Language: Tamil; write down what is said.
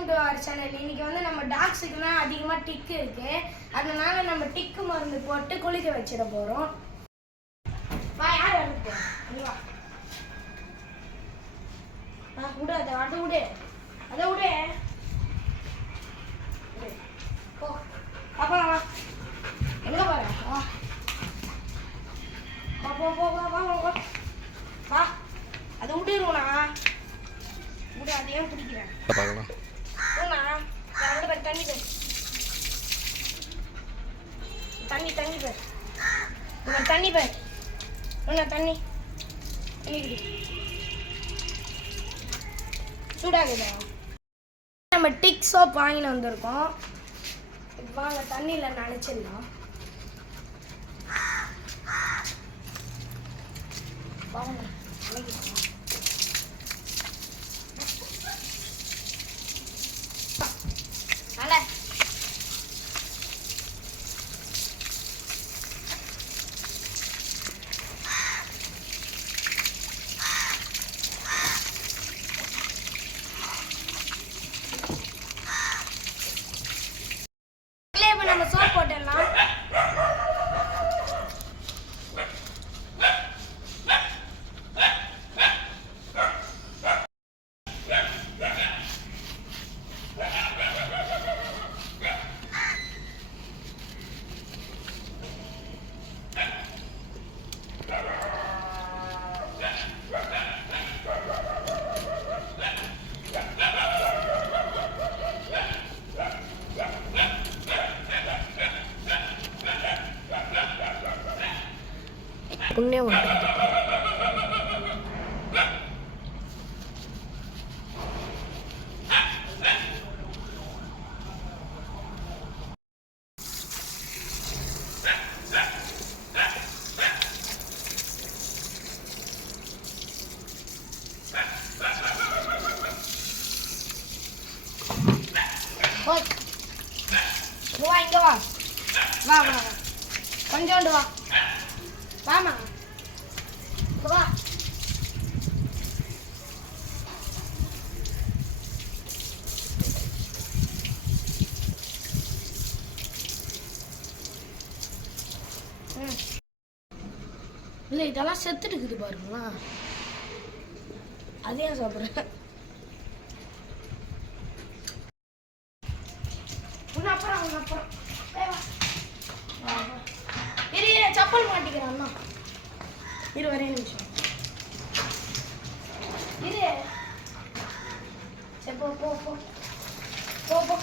Welcome to our channel. இன்னைக்கு வந்து நம்ம டாக்ஸுக்குலாம் அதிகமாக டிக்கு இருக்கு, அதனால நம்ம டிக்கு மருந்து போட்டு குளிக்க வச்சிட போறோம். வா, யார் அனுப்பு வா விடு, அதை விடு, அதை விடு. போ பாப்பா, வா. எங்க போற? வா வா போ போ வா வா வா வா. அதை விட்டுருவோண்ணா, விடு. அதையும் பிடிக்கிறேன். பார்க்கலாம். தண்ணி பேர், தண்ணி தண்ணி பேர், தண்ணி பேர், தண்ணி தண்ணி சூடாகுதா? நம்ம டிக் சோப் வாங்கிட்டு வந்திருக்கோம். வாங்க தண்ணியில் நனைச்சிடலாம். வாங்க நனைக்கலாம். நம்ம சோப் போட்டுடலாம். புண்ணியம் உண்டு. வா, இங்க வா, வா வா வா, கொஞ்சோண்டு வா, வாமா வா. இல்லை, இதெல்லாம் செத்துட்டு இருக்குது பாருங்களா. அதையும் சாப்பிட்றேன். அப்புறம் சப்பல் மாட்டிக்கிறான் அண்ணா. இரு, ஒரே நிமிஷம் இரு. சரி, போ போ போ போ போ.